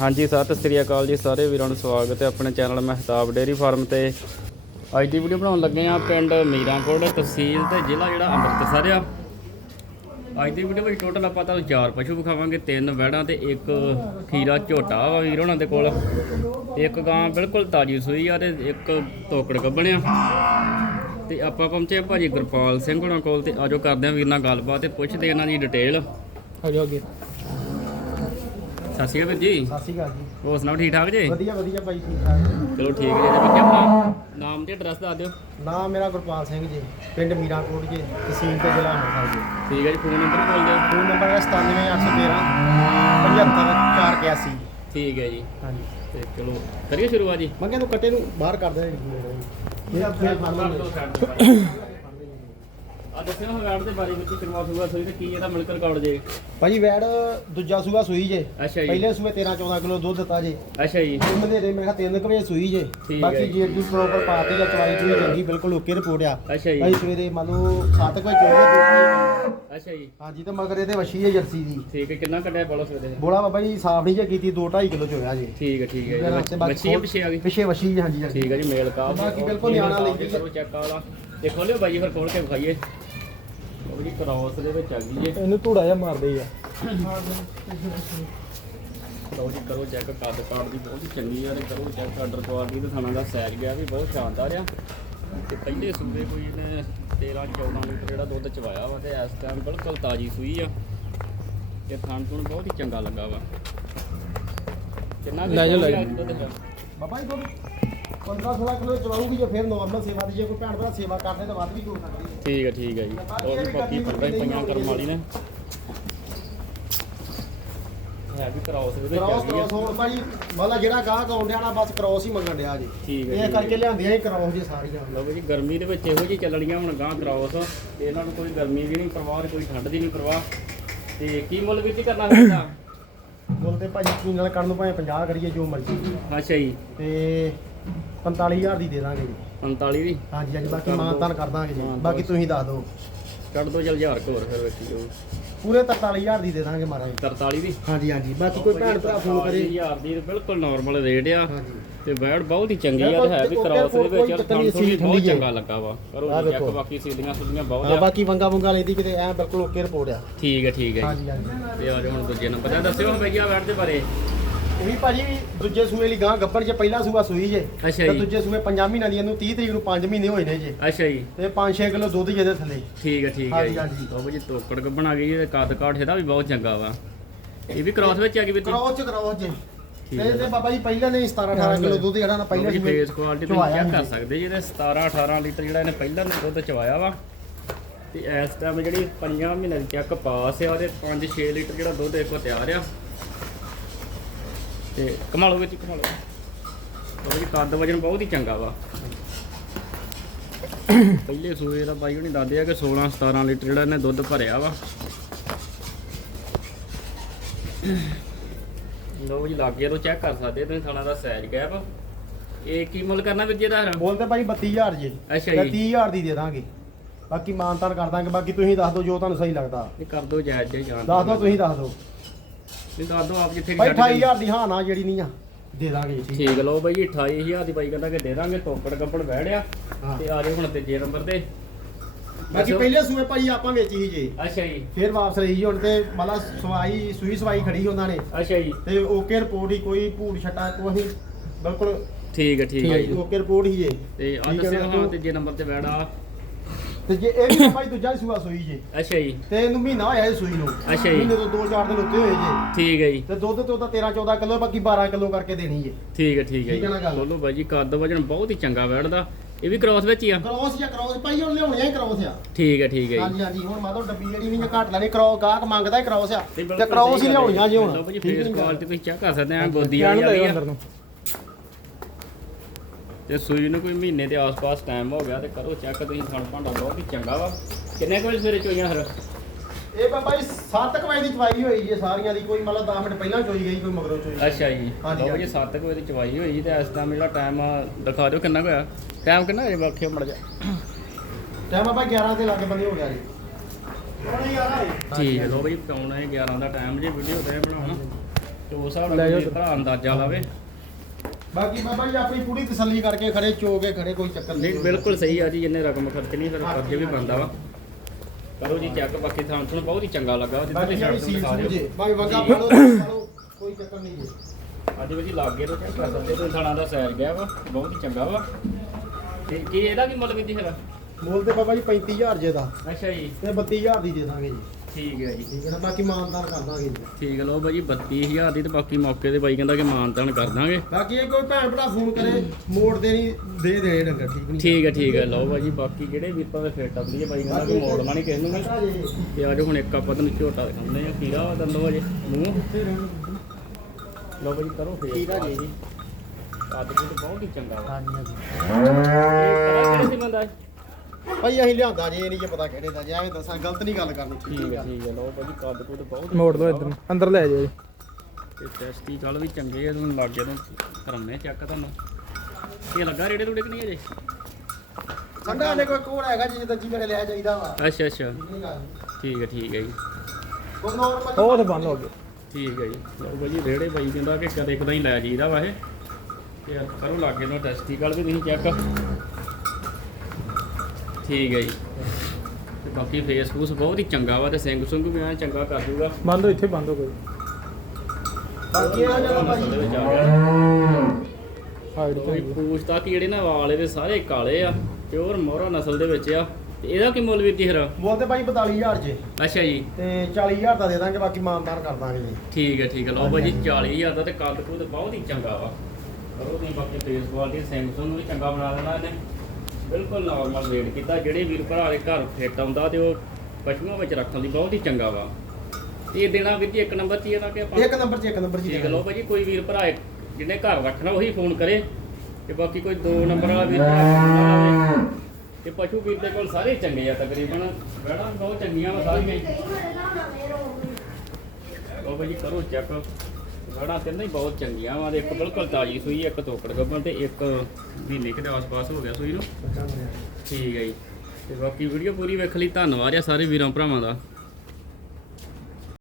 ਹਾਂਜੀ, ਸਤਿ ਸ੍ਰੀ ਅਕਾਲ ਜੀ, ਸਾਰੇ ਵੀਰਾਂ ਨੂੰ ਸਵਾਗਤ ਹੈ ਆਪਣੇ ਚੈਨਲ ਮਹਿਤਾਬ ਡੇਅਰੀ ਫਾਰਮ ਤੇ। ਅੱਜ ਦੀ ਵੀਡੀਓ ਬਣਾਉਣ ਲੱਗੇ ਆ ਪਿੰਡ ਮੀਰਾਂਕੋਟ, ਤਹਿਸੀਲ ਤੇ ਜ਼ਿਲ੍ਹਾ ਜਿਹੜਾ ਅੰਮ੍ਰਿਤਸਰ ਆ। ਅੱਜ ਦੀ ਵੀਡੀਓ ਵਿੱਚ ਟੋਟਲ ਆਪਾਂ ਤੁਹਾਨੂੰ ਚਾਰ ਪਸ਼ੂ ਵਿਖਾਵਾਂਗੇ, ਤਿੰਨ ਵੈੜਾਂ ਤੇ ਇੱਕ ਖੀਰਾ ਝੋਟਾ ਵਾ ਵੀਰ ਉਹਨਾਂ ਦੇ ਕੋਲ। ਇੱਕ ਗਾਂ ਬਿਲਕੁਲ ਤਾਜੀ ਸੂਈ ਆ ਤੇ ਇੱਕ ਤੋਕੜ ਗੱਬਣਿਆ। ਤੇ ਆਪਾਂ ਪਹੁੰਚੇ ਆ ਭਾਜੀ ਗੁਰਪਾਲ ਸਿੰਘ ਉਹਨਾਂ ਕੋਲ ਤੇ ਆਜੋ ਕਰਦੇ ਆ ਵੀਰ ਨਾਲ ਗੱਲਬਾਤ ਤੇ ਪੁੱਛਦੇ ਇਹਨਾਂ ਦੀ ਡਿਟੇਲ ਹੋ ਜਾਓਗੇ ਸਤਿ ਸ਼੍ਰੀ ਅਕਾਲ ਵੀਰ ਜੀ। ਸਤਿ ਸ਼੍ਰੀ ਅਕਾਲ ਜੀ। ਹੋਰ ਸੁਣਾਓ ਠੀਕ ਠਾਕ ਜੀ? ਵਧੀਆ ਵਧੀਆ ਭਾਈ ਠੀਕ ਠਾਕ। ਚਲੋ ਠੀਕ ਹੈ ਜੀ ਤੇ ਬੱਚੇ ਆਪਣਾ ਨਾਮ ਤੇ ਐਡਰੈਸ ਦੱਸ ਦਿਓ। ਨਾਮ ਮੇਰਾ ਗੁਰਪਾਲ ਸਿੰਘ ਜੀ ਪਿੰਡ ਮੀਰਾਂਕੋਟ ਜੀ ਤਹਿਸੀਲ ਤੇ ਜ਼ਿਲ੍ਹਾ ਅੰਮ੍ਰਿਤਸਰ ਜੀ। ਠੀਕ ਹੈ ਜੀ ਫੋਨ ਨੰਬਰ ਬੋਲ ਦਿਓ। ਫੋਨ ਨੰਬਰ ਹੈ 97813 75481 ਠੀਕ ਹੈ ਜੀ। ਹਾਂਜੀ। ਤੇ ਚਲੋ ਕਰੀਏ ਸ਼ੁਰੂਆਤ ਜੀ। ਮੰਗੇ ਨੂੰ ਕੱਟੇ ਨੂੰ ਬਾਹਰ ਕਰ ਦੇ ਮੇਰਾ ਫੇਰ ਫੜ ਲਓ ਆ ਦੱਸਿਓ ਹਵਾੜ ਦੇ ਬਾਰੇ ਵਿੱਚ ਸ਼ੁਰੂਆਤ ਹੋਊਗਾ ਸੋਈ ਤੇ ਕੀ ਇਹਦਾ ਮਿਲਕ ਰਿਕਾਰਡ ਜੇ। ਭਾਜੀ ਵੈੜ ਦੂਜਾ ਸੂਆ ਸੂਈ ਜੇ। ਅੱਛਾ ਜੀ। ਪਹਿਲੇ ਸੂਏ 13 14 ਕਿਲੋ ਦੁੱਧ ਦਿੱਤਾ ਜੇ। ਅੱਛਾ ਜੀ। ਹੁਣ ਮਧੇਰੇ ਮੈਂ ਕਿਹਾ ਤਿੰਨ ਕੁ ਵਜੇ ਸੂਈ ਜੇ। ਠੀਕ ਹੈ ਬਾਕੀ ਜੀ। ਜੇ ਦੀ ਪ੍ਰੋਪਰ ਪਾਤੀ ਜਾਂ ਚਵਾਈ ਦੀ ਚੰਗੀ ਬਿਲਕੁਲ ਓਕੇ ਰਿਪੋਰਟ ਆ। ਅੱਛਾ ਜੀ। ਭਾਈ ਸਵੇਰੇ ਮੰਨ ਲਓ 7 ਵਜੇ ਚੋਲੇ ਅੱਛਾ ਜੀ। ਹਾਂਜੀ ਤੇ ਮਗਰ ਇਹਦੇ ਵਸ਼ੀ ਹੈ ਜਰਸੀ ਦੀ। ਠੀਕ ਹੈ ਕਿੰਨਾ ਕੱਢਿਆ ਬੋਲੋ ਸਵੇਰੇ ਬੋਲਾ ਬਾਬਾ ਜੀ ਸਾਫ਼ ਨਹੀਂ ਜੇ ਕੀਤੀ 2 2.5 ਕਿਲੋ ਚ ਹੋਇਆ ਜੀ। ਠੀਕ ਹੈ ਠੀਕ ਹੈ। ਜੀ ਬੱਚੀ ਪਿੱਛੇ ਆ ਗਈ? ਪਿੱਛੇ ਵਸ਼ੀ ਜੀ ਹਾਂਜੀ ਹਾਂਜੀ। ਠੀਕ ਹੈ ਜੀ ਮੇਲ ਕਾ ਬਾਕੀ ਬਿਲਕੁਲ ਨਿਆਣਾ ਹੈ। ਕਰੋ ਚੈੱਕ ਵਾਲਾ ਇਹ ਖੋਲਿਓ ਬਾਈ ਫਿਰ ਖੋਲ ਕੇ ਵਿਖਾਈਏ। ਉਹ ਜੀ ਕ੍ਰਾਸ ਦੇ ਵਿੱਚ ਆ ਗਈ ਹੈ ਇਹਨੂੰ ਧੂੜਾ ਜਿਹਾ ਮਾਰਦੇ ਆ। ਲਓ ਜੀ ਕਰੋ ਚੈੱਕ ਕੱਦ ਕਾੜ ਦੀ ਬਹੁਤ ਹੀ ਚੰਗੀ ਆ ਤੇ ਕਰੋ ਚੈੱਕ ਆਰਡਰ ਕੁਆਲਿਟੀ ਤੇ ਥਾਣਾ ਦਾ ਸਾਈਜ਼ ਗਿਆ ਵੀ ਬਹੁਤ ਸ਼ਾਨਦਾਰ ਆ। ਤੇ ਪਹਿਲੇ ਸੂਬੇ ਕੋਈ ਇਹਨੇ 13 14 ਲੀਟਰ ਜਿਹੜਾ ਦੁੱਧ ਚਵਾਇਆ ਵਾ ਤੇ ਇਸ ਟਾਈਮ ਬਿਲਕੁਲ ਤਾਜੀ ਸੂਈ ਆ। ਤੇ ਥਾਣ ਤੋਂ ਬਹੁਤ ਹੀ ਚੰਗਾ ਲੱਗਾ ਵਾ। ਕਿੰਨਾ ਕੁ ਲੈ ਜਾਓ, ਲੈ? ਬਾਬਾ ਜੀ ਦੁੱਧ 15 16 ਕਿਲੋ ਚਵਾਉਗੀ ਜੇ ਫਿਰ ਨਾਰਮਲ ਸੇਵਾ ਦੀ ਜੇ ਕੋਈ ਭੈਣ ਭਰਾ ਸੇਵਾ ਕਰਦੇ ਤਾਂ ਵੱਧ ਵੀ ਹੋ ਸਕਦੀ ਹੈ। ਠੀਕ ਹੈ ਠੀਕ ਹੈ ਜੀ। ਉਹ ਵੀ ਬਾਕੀ ਪਰਦਾ ਹੀ ਪਈਆਂ ਕਰਮ ਵਾਲੀ ਨੇ। ਹੈ ਵੀ ਕਰਾਉਸ ਗਈ ਆ। ਕ੍ਰਾਸ ਹੋਣ ਭਾਜੀ ਵਾਲਾ ਜਿਹੜਾ ਗਾਹਕ ਆਉਣ ਡਿਆ ਨਾ ਬਸ ਕ੍ਰਾਸ ਹੀ ਮੰਗਣ ਡਿਆ ਜੀ। ਠੀਕ ਹੈ ਇਹ ਜੀ। ਕਰਕੇ ਲਿਆਂਦੀਆਂ ਹੀ ਕ੍ਰਾਸ ਜੀ ਸਾਰੀਆਂ। ਲਓ ਜੀ ਗਰਮੀ ਦੇ ਵਿੱਚ ਇਹੋ ਜਿਹੀ ਚੱਲਣੀਆਂ ਹੁਣ ਗਾਂ ਕਰਾਉਸ ਤੇ ਇਹਨਾਂ ਨੂੰ ਕੋਈ ਗਰਮੀ ਦੀ ਨਹੀਂ ਪਰਵਾਹ ਕੋਈ ਠੰਡ ਦੀ ਨਹੀਂ ਪਰਵਾਹ। ਤੇ ਕੀ ਮੁੱਲ ਵਿੱਚ ਕਰਨਾ ਹੋਊਗਾ ਮੁੱਲ ਤੇ ਭਾਜੀ ਕੀ ਨਾਲ ਕਰਨ ਨੂੰ ਭਾਵੇਂ 50 ਕਰੀਏ ਜੋ ਮਰਜ਼ੀ। ਅੱਛਾ ਜੀ। ਤੇ 45000 ਦੀ ਦੇ ਦਾਂਗੇ ਜੀ। 45 ਦੀ? ਹਾਂਜੀ ਹਾਂਜੀ ਬਾਕੀ। ਮਾਨਤਾਨ ਕਰ ਦਾਂਗੇ ਜੀ। ਮਾਨਤਾਨ। ਬਾਕੀ ਤੁਸੀਂ ਦੱਸ ਦਿਓ। ਕੱਢ ਦੋ ਚਲ ਹਜ਼ਾਰ ਕੁ ਹੋਰ ਫਿਰ ਵੇਖੀ ਜੋ। ਪੂਰੇ 43000 ਦੀ ਦੇ ਦਾਂਗੇ ਮਹਾਰਾਜ। 43 ਦੀ? ਹਾਂਜੀ ਹਾਂਜੀ ਬਾਕੀ ਕੋਈ ਭੈਣ ਭਰਾ ਫੋਨ ਕਰੇ। hਜ਼ਾਰ ਦੀ ਤੇ ਬਿਲਕੁਲ ਨਾਰਮਲ ਰੇਟ ਆ। ਹਾਂਜੀ। ਤੇ ਬੈਡ ਬਹੁਤ ਹੀ ਚੰਗੀ ਆ ਤੇ ਹੈ ਵੀ ਕਰਾਉਸ ਦੇ ਵਿੱਚ। ਬਹੁਤ। ਚੰਗਾ ਲੱਗਾ ਵਾ। ਕਰੋ ਆਹ ਚੈੱਕ। ਬਾਕੀ ਸੀਲੀਆਂ ਸੁਲੀਆਂ ਬਹੁਤ ਆ। ਬਾਕੀ ਵੰਗਾ ਵੰਗਾ ਲੈਂਦੀ ਕਿਤੇ ਐ ਬਿਲਕੁਲ ਓਕੇ ਰਿਪੋਰਟ ਆ। ਠੀਕ ਹੈ ਠੀਕ ਹੈ ਹਾਂਜੀ ਹਾਂਜੀ। ਤੇ ਆ ਜਾਓ ਹੁਣ ਦੂਜੇ ਨੰਬਰ ਤੇ। ਦੱਸਿਓ ਭਈਆ ਬੈਡ ਦੇ ਬਾਰੇ। ਇਹ ਵੀ ਭਾਜੀ ਦੂਜੇ ਸੂਏ ਲਈ ਗਾਂ ਗੱਬਰ ਜੇ ਪਹਿਲਾ ਸੂਆ ਸੂਈ ਜੇ ਅੱਛਾ ਤੇ ਜੀ। ਦੂਜੇ ਸੂਏ 5 ਮਹੀਨਿਆਂ ਦੀ ਇਹਨੂੰ 30 ਤਰੀਕ ਨੂੰ 5 ਮਹੀਨੇ ਹੋਏ ਨੇ ਜੇ। ਅੱਛਾ ਜੀ। ਤੇ 5-6 ਕਿਲੋ ਦੁੱਧ ਜਿਹਦੇ ਥੱਲੇ। ਠੀਕ ਹੈ ਠੀਕ ਹੈ ਹਾਂਜੀ, ਹਾਂਜੀ। ਉਹ ਜੀ ਤੋਕੜ ਗੱਬਣ ਆ ਗਈ ਤੇ ਕੱਦ ਕਾਠ ਇਹਦਾ ਵੀ ਬਹੁਤ ਚੰਗਾ ਵਾ। ਇਹ ਵੀ ਕ੍ਰਾਸ ਵਿੱਚ ਆ ਗਈ ਵੀ ਕਰਾਓ ਚ ਕਰਾਓ ਜੇ। ਠੀਕ ਤੇ ਹੈ। ਤੇ ਬਾਬਾ ਜੀ ਪਹਿਲਾਂ ਨੇ 17-18 ਕਿਲੋ ਦੁੱਧ ਜਿਹੜਾ ਨਾ ਪਹਿਲੇ ਜੀ ਫੇਸ ਕੁਆਲਿਟੀ ਤੁਸੀਂ ਚੈੱਕ ਕਰ। ਸਕਦੇ ਜੀ ਇਹਦੇ 17 18 ਲੀਟਰ ਜਿਹੜਾ ਇਹਨੇ ਪਹਿਲਾਂ ਦੁੱਧ ਚਵਾਇਆ ਵਾ। ਤੇ ਇਸ ਟਾਈਮ ਜਿਹੜੀ 5 ਮਹੀਨੇ ਦੀ ਚੈੱਕ ਪਾਸ ਆ ਉਹਦੇ 5 6 ਲੀਟਰ ਜਿਹੜਾ ਦੁੱਧ ਇੱਕ ਤਿਆਰ ਆ। ਤੇ ਕਮਾਲੋ ਵਿੱਚ ਕਮਾਲੋ ਉਹ ਜੀ ਕੱਦ ਵਜਨ ਬਹੁਤ ਹੀ ਚੰਗਾ ਵਾ। ਪਹਿਲੇ ਸੂਏ ਦਾ ਬਾਈ ਹੁਣੀ ਦੱਸਦੇ ਆ ਕਿ 16 17 ਲੀਟਰ ਜਿਹੜਾ ਇਹਨੇ ਦੁੱਧ ਭਰਿਆ ਵਾ। ਲੋ ਜੀ ਲਾਗੇ ਤੋਂ ਚੈੱਕ ਕਰ ਸਕਦੇ ਤੁਸੀਂ ਥਾਣਾ ਦਾ ਸਾਈਜ਼ ਗੈਪ ਇਹ ਕੀ ਮੁੱਲ ਕਰਨਾ ਵੀਰ ਜੀ ਇਹਦਾ? ਬੋਲਦੇ ਭਾਈ 32000 ਜੀ। ਅੱਛਾ ਜੀ। 30000 ਦੀ ਦੇ ਦਾਂਗੇ। ਬਾਕੀ ਮਾਨਤਾਨ ਕਰ ਦਾਂਗੇ ਬਾਕੀ ਤੁਸੀਂ ਦੱਸ ਦਿਓ ਜੋ ਤੁਹਾਨੂੰ ਸਹੀ ਲੱਗਦਾ। ਇਹ ਕਰ ਦੋ ਜਾਇਜ਼ ਜੇ ਜਾਣ ਦੱਸ ਦਿਓ ਤੁਸੀਂ ਦੱਸ ਦਿਓ। ਨਹੀਂ ਦੱਸ ਦੋ ਆਪ ਜਿੱਥੇ ਭਾਈ ਛੱਡ ਦਿਓ। 28000 ਦੀ ਹਾਂ ਨਾ ਜਿਹੜੀ ਨਹੀਂ ਆ ਦੇ ਦਾਂਗੇ ਜੀ। ਠੀਕ ਠੀਕ ਲਓ ਬਾਈ ਜੀ 28000 ਦੀ ਬਾਈ ਕਹਿੰਦਾ ਕਿ ਦੇ ਦਾਂਗੇ ਤੋਕੜ ਕੱਪੜ ਵੜਿਆ ਹਾਂ। ਤੇ ਆ ਜਾਓ ਹੁਣ ਤੀਜੇ ਨੰਬਰ ਤੇ। ਬਾਕੀ ਦੱਸੋ। ਪਹਿਲੇ ਸੂਏ ਭਾਈ ਆਪਾਂ ਵੇਚੀ ਸੀ ਜੀ। ਅੱਛਾ ਜੀ। ਫਿਰ ਵਾਪਸ ਲਈ ਜੀ ਹੁਣ ਤੇ ਮਤਲਬ ਸਵਾਈ ਸੂਈ ਸਵਾਈ ਖੜੀ ਉਹਨਾਂ ਨੇ। ਅੱਛਾ ਜੀ। ਤੇ ਓਕੇ ਰਿਪੋਰਟ ਹੀ ਕੋਈ ਭੂੜ ਛਟਾ ਕੋਈ ਬਿਲਕੁਲ ਠੀਕ ਹੈ ਠੀਕ ਹੈ ਜੀ। ਓਕੇ ਰਿਪੋਰਟ ਹੀ ਜੇ। ਤੇ ਆ ਠੀਕ ਹੈ ਦੱਸਿਓ ਨਾ, ਹਾਂ ਤੂੰ- ਤੀਜੇ ਨੰਬਰ ਤੇ ਵੜਾ ਤੇ ਜੇ ਇਹ ਵੀ ਭਾਈ ਦੂਜਾ ਸੂਆ ਸੂਈ ਜੇ। ਅੱਛਾ ਜੀ। ਤੇ ਇਹਨੂੰ ਮਹੀਨਾ ਹੋਇਆ ਇਹ ਸੂਈ ਨੂੰ। ਅੱਛਾ ਜੀ। ਮਹੀਨੇ ਤੋਂ 2-4 ਦਿਨ ਉੱਤੇ ਹੋਏ ਜੇ। ਠੀਕ ਹੈ ਜੀ। ਤੇ ਦੁੱਧ ਤੇ ਉਹਦਾ 13-14 ਕਿਲੋ ਬਾਕੀ 12 ਕਿਲੋ ਕਰਕੇ ਦੇਣੀ ਜੇ। ਠੀਕ ਹੈ ਠੀਕ ਹੈ ਠੀਕ ਹੈ ਨਾ ਜੀ। ਗੱਲ? ਬੋਲੋ ਬਾਈ ਜੀ ਕੱਦ ਵਜਨ ਬਹੁਤ ਹੀ ਚੰਗਾ ਵੜਦਾ। ਇਹ ਵੀ ਕ੍ਰਾਸ ਵਿੱਚ ਹੀ ਆ। ਕ੍ਰੋਸ ਜਾਂ ਕ੍ਰੋਸ ਭਾਈ ਹੁਣ ਲਿਆਉਣੀਆਂ ਹੀ ਕ੍ਰੋਸ ਆ। ਠੀਕ ਹੈ ਠੀਕ ਹੈ ਜੀ। ਹਾਂਜੀ ਹਾਂਜੀ। ਹੁਣ ਮਾਤੋ ਡੱਬੀ ਜਿਹੜੀ ਨਹੀਂ ਘੱਟ ਲੈਣੀ। ਕ੍ਰੋਸ ਗਾਹਕ ਮੰਗਦਾ ਹੀ ਕ੍ਰੋਸ ਆ। ਤੇ ਕ੍ਰੋਸ ਹੀ ਲਿਆਉਣੀਆਂ ਜੀ ਹੁਣ। ਲਓ ਠੀਕ ਫੇਸ ਗੱਲ? ਕੁਆਲਿਟੀ ਤੁਸੀਂ ਚੈੱਕ ਕਰ ਸਕਦੇ ਆ ਗੋਦੀ ਵਾਲੀ ਆ। ਗਈ ਆ ਤੇ ਸੂਈ ਨੂੰ ਕੋਈ ਮਹੀਨੇ ਦੇ ਆਸ-ਪਾਸ ਟਾਈਮ ਹੋ ਗਿਆ ਤੇ ਕਰੋ ਚੈੱਕ ਤੁਸੀਂ ਥਣ ਭਾਂਡਾ ਬਹੁਤ ਹੀ ਚੰਗਾ ਵਾ। ਕਿੰਨੇ ਕੁ ਸਵੇਰੇ ਚੋਈਆਂ ਹਰ ਇਹ ਬਾਬਾ ਜੀ 7 ਵਜੇ ਦੀ ਚਵਾਈ ਹੋਈ ਜੀ ਸਾਰੀਆਂ ਦੀ ਕੋਈ ਮਤਲਬ 10 ਮਿੰਟ ਪਹਿਲਾਂ ਚੋਈ ਗਈ ਕੋਈ ਮਗਰੋਂ ਚੋਈ। ਅੱਛਾ ਜੀ। ਹਾਂਜੀ, ਹਾਂਜੀ। 7 ਵਜੇ ਦੀ ਚਵਾਈ ਹੋਈ ਤੇ ਇਸ ਟਾਈਮ ਜਿਹੜਾ ਟਾਈਮ ਦਿਖਾ ਦਿਓ ਕਿੰਨਾ ਹੋਇਆ। ਟਾਈਮ ਕਿੰਨਾ ਹੈ ਵਾਖਿਆ ਮੜ ਜਾ। ਟਾਈਮ ਬਾਬਾ 11 ਦੇ ਲਾਗੇ ਬੰਦੇ ਹੋ ਗਿਆ ਜੀ। ਠੀਕ ਹੈ ਲੋ ਬਈ ਪਾਉਣਾ ਹੈ 11 ਦਾ ਟਾਈਮ ਜੇ ਵੀਡੀਓ ਤੇ ਬਣਾਉਣਾ। ਤੇ ਉਸ ਹਿਸਾਬ ਨਾਲ ਭਰਾ ਅੰਦਾਜ਼ਾ ਲਾਵੇ। ਬਾਕੀ ਬਾਬਾ ਜੀ ਆਪਣੀ ਪੂਰੀ ਤਸੱਲੀ ਕਰਕੇ ਖੜੇ ਚੋ ਕੇ ਖੜੇ ਕੋਈ ਚੱਕਰ ਨਹੀਂ। ਬਿਲਕੁਲ ਸਹੀ ਆ ਜੀ ਜਿੰਨੇ ਰਕਮ ਖਰਚਣੀ ਫਿਰ ਖਰਚੇ ਵੀ ਬੰਦਾ ਵਾ। ਕਰੋ ਜੀ ਚੈੱਕ ਬਾਕੀ ਥਾਂ ਤੁਹਾਨੂੰ ਬਹੁਤ ਹੀ ਚੰਗਾ ਲੱਗਾ ਜਿੱਦਾਂ ਬਾਕੀ ਵੀ ਸੀਲ ਦਿਓ ਜੇ। ਭਾਵੇਂ ਵੰਗਾ ਫੜੋ ਫੜੋ, ਕੋਈ ਚੱਕਰ ਨਹੀਂ ਜੀ। ਅੱਜ ਵੀ ਜੀ ਲਾਗੇ ਤੋਂ ਸਕਦੇ ਤੁਸੀਂ ਥਾਣਾ ਦਾ ਸੈਰ ਗਿਆ ਵਾ ਬਹੁਤ ਹੀ ਚੰਗਾ ਵਾ। ਤੇ ਕੀ ਇਹਦਾ ਕੀ ਮੁੱਲ ਵੀ ਫਿਰ? ਮੁੱਲ ਤੇ ਬਾਬਾ ਜੀ 35000 ਜੇ ਦਾ। ਅੱਛਾ ਜੀ। ਤੇ 32000 ਦੀ ਦੇ ਦਾਂਗੇ ਜੀ। ਠੀਕ ਹੈ ਜੀ ਠੀਕ ਹੈ। ਨਾ ਬਾਕੀ ਮਾਨਦਾਰ ਕਰ ਦਾਂਗੇ ਜੀ। ਠੀਕ ਲਓ ਭਾਜੀ 32000 ਦੀ ਤੇ ਬਾਕੀ ਮੌਕੇ ਤੇ ਬਾਈ ਕਹਿੰਦਾ ਕਿ ਮਾਨਤਾਨ ਕਰ ਦਾਂਗੇ। ਬਾਕੀ ਇਹ ਕੋਈ ਭੈਣ ਭਰਾ ਫੋਨ ਕਰੇ ਮੋੜ ਦੇ ਨਹੀਂ ਦੇ ਦੇਣੇ ਡੰਗਰ ਠੀਕ ਨਹੀਂ। ਠੀਕ ਹੈ ਠੀਕ ਹੈ। ਲਓ ਭਾਜੀ ਬਾਕੀ ਜਿਹੜੇ ਵੀਰਾਂ ਦੇ ਫਿੱਟ ਆਉਂਦੀ ਹੈ ਬਾਈ ਕਹਿੰਦਾ ਕਿ ਮੋੜਨਾ ਨਹੀਂ ਕਿਸੇ ਨੂੰ ਵੀ। ਤੇ ਆਜੋ ਹੁਣ ਇੱਕ ਆਪਾਂ ਤੁਹਾਨੂੰ ਝੋਟਾ ਦਿਖਾਉਂਦੇ ਆ ਕੀਰਾ ਵਾ ਦੰਦੋ ਅਜੇ ਮੂੰਹ। ਲਓ ਭਾਜੀ ਕਰੋ ਫੇਰ। ਕੀਰਾ ਜੀ। ਕੱਦ ਕੁੱਦ ਬਹੁਤ ਹੀ ਚੰਗਾ ਵਾ। ਹਾਂਜੀ ਹਾਂਜੀ ਇਹ ਪਤਾ ਕਿਹੜੇ ਸੀ ਬੰਦਾ ਭਾਈ ਅਸੀਂ ਲਿਆਂਦਾ ਜੇ ਇਹ ਨਹੀਂ ਜੇ ਪਤਾ ਕਿਹੜੇ ਦਾ ਜੇ ਐਵੇਂ ਦੱਸਾਂ ਗਲਤ ਨਹੀਂ ਗੱਲ ਕਰਨੀ ਠੀਕ ਹੈ ਠੀਕ ਹੈ ਲਓ ਭਾਜੀ ਕੱਦ ਕੁੱਦ ਬਹੁਤ ਮੋੜ ਦੋ ਇੱਧਰ ਅੰਦਰ ਲੈ ਜਾਓ ਜੀ। ਤੇ ਟੈਸਟੀ ਕੱਲ ਵੀ ਚੰਗੇ ਆ ਤੁਹਾਨੂੰ ਲੱਗੇ ਤੋਂ ਕਰਾਉਣੇ ਚੈੱਕ ਤੁਹਾਨੂੰ। ਇਹ ਲੱਗਾ ਰੇੜੇ ਰੂੜੇ ਕਿ ਨਹੀਂ ਅਜੇ? ਸੰਡਾ ਨੇ ਕੋਈ ਕੋਲ ਹੈਗਾ ਜੀ ਜਿੱਦਾਂ ਜੀ ਮੇਰੇ ਲਿਆ ਜਾਈਦਾ ਵਾ। ਅੱਛਾ ਅੱਛਾ। ਠੀਕ ਨਹੀਂ ਗੱਲ ਠੀਕ ਹੈ ਠੀਕ ਹੈ ਜੀ। ਕੋਈ ਉਹ ਤਾਂ ਬੰਦ ਹੋ ਗਿਆ। ਠੀਕ ਹੈ ਜੀ। ਲਓ ਭਾਜੀ ਰੇੜੇ ਬਾਈ ਕਹਿੰਦਾ ਕਿ ਕਦੇ ਕਦਾਈ ਲੈ ਜਾਈਦਾ ਵਾ ਇਹ। ਤੇ ਕਰੋ ਲਾਗੇ ਨੂੰ ਟੈਸਟੀ ਕੱਲ ਵੀ ਤੁਸੀਂ ਚੈੱਕ ਠੀਕ ਹੈ ਜੀ। ਤੇ ਬਾਕੀ ਫੇਸ ਫੂਸ ਬਹੁਤ ਹੀ ਚੰਗਾ ਵਾ ਤੇ ਸਿੰਘ ਸੁੰਗ ਵੀ ਐਂ ਚੰਗਾ ਕਰ ਦੂਗਾ। ਬੰਦ ਹੋ ਇੱਥੇ ਬੰਦ ਹੋ ਕੋਈ ਬਾਕੀ ਦੇ ਭਾਈ ਵਿੱਚ ਆ ਗਿਆ ਕੋਈ ਤੇ ਪੂਛ ਤੱਕ ਜਿਹੜੇ ਨਾ ਵਾਲ ਇਹਦੇ ਸਾਰੇ ਕਾਲੇ ਆ ਪਿਓਰ ਮੋਹਰਾ ਨਸਲ ਦੇ ਵਿੱਚ ਆ। ਤੇ ਇਹਦਾ ਕੀ ਮੁੱਲ ਵੀਰ ਜੀ ਫਿਰ? ਬੋਲਦੇ ਭਾਈ 42000 ਜੇ। ਅੱਛਾ ਜੀ। ਤੇ 40000 ਦਾ ਦੇ ਦਾਂਗੇ ਬਾਕੀ ਮਾਨਦਾਰ ਕਰ ਦਾਂਗੇ ਜੀ। ਠੀਕ ਹੈ ਠੀਕ ਹੈ। ਲਓ ਭਾਜੀ 40000 ਦਾ ਤੇ ਕੱਦ ਕੁੱਦ ਬਹੁਤ ਹੀ ਚੰਗਾ ਵਾ। ਕਰੋ ਤੁਸੀਂ ਬਾਕੀ ਫੇਸ ਕੁਆਲਿਟੀ ਸੈਮਸੰਗ ਨੂੰ ਵੀ ਚੰਗਾ ਬਣਾ ਦੇਣਾ ਇਹਨੇ। ਬਿਲਕੁਲ ਨਾਰਮਲ ਰੇਟ ਕੀਤਾ। ਜਿਹੜੇ ਵੀਰ ਭਰਾ ਦੇ ਘਰ ਫਿੱਟ ਆਉਂਦਾ ਤੇ ਉਹ ਪਸ਼ੂਆਂ ਵਿੱਚ ਰੱਖਣ ਲਈ ਬਹੁਤ ਹੀ ਚੰਗਾ ਵਾ। ਤੇ ਇਹ ਦੇਣਾ ਵੀਰ ਜੀ ਇੱਕ ਨੰਬਰ 'ਚ ਹੀ ਇਹਦਾ ਕਿ ਆਪਾਂ ਇੱਕ ਨੰਬਰ 'ਚ ਇੱਕ ਨੰਬਰ 'ਚ ਠੀਕ ਲਓ ਭਾਜੀ ਕੋਈ ਵੀਰ ਭਰਾ ਇੱਕ- ਜਿਹਨੇ ਘਰ ਰੱਖਣਾ ਉਹੀ ਫੋਨ ਕਰੇ ਤੇ ਬਾਕੀ ਕੋਈ ਦੋ ਨੰਬਰ ਵਾਲਾ ਵੀਰ ਭਰਾ ਫੋਨ ਨਾ ਲਾਵੇ ਤੇ ਪਸ਼ੂ ਵੀਰ ਦੇ ਕੋਲ ਸਾਰੇ ਚੰਗੇ ਆ ਤਕਰੀਬਨ। ਬੈੜਾ ਬਹੁਤ ਚੰਗੀਆਂ ਵਾ ਸਾਰੀਆਂ ਉਹ ਭਾਜੀ ਕਰੋ ਚੈੱਕ ਬੜਾ ਤਿੰਨੇ ਹੀ ਬਹੁਤ ਚੰਗੀਆਂ ਵਾ ਇੱਕ ਬਿਲਕੁਲ ਤਾਜੀ ਸੂਈ ਇੱਕ ਤੋਕੜ ਗੱਬਣ ਤੇ ਇੱਕ ਮਹੀਨੇ ਕੁ ਦੇ ਆਸ-ਪਾਸ ਹੋ ਗਿਆ ਸੂਈ ਨੂੰ। ਠੀਕ ਹੈ ਜੀ। ਤੇ ਬਾਕੀ ਵੀਡੀਓ ਪੂਰੀ ਵੇਖ ਲਈ ਧੰਨਵਾਦ ਆ ਸਾਰੇ ਵੀਰਾਂ ਭਰਾਵਾਂ ਦਾ।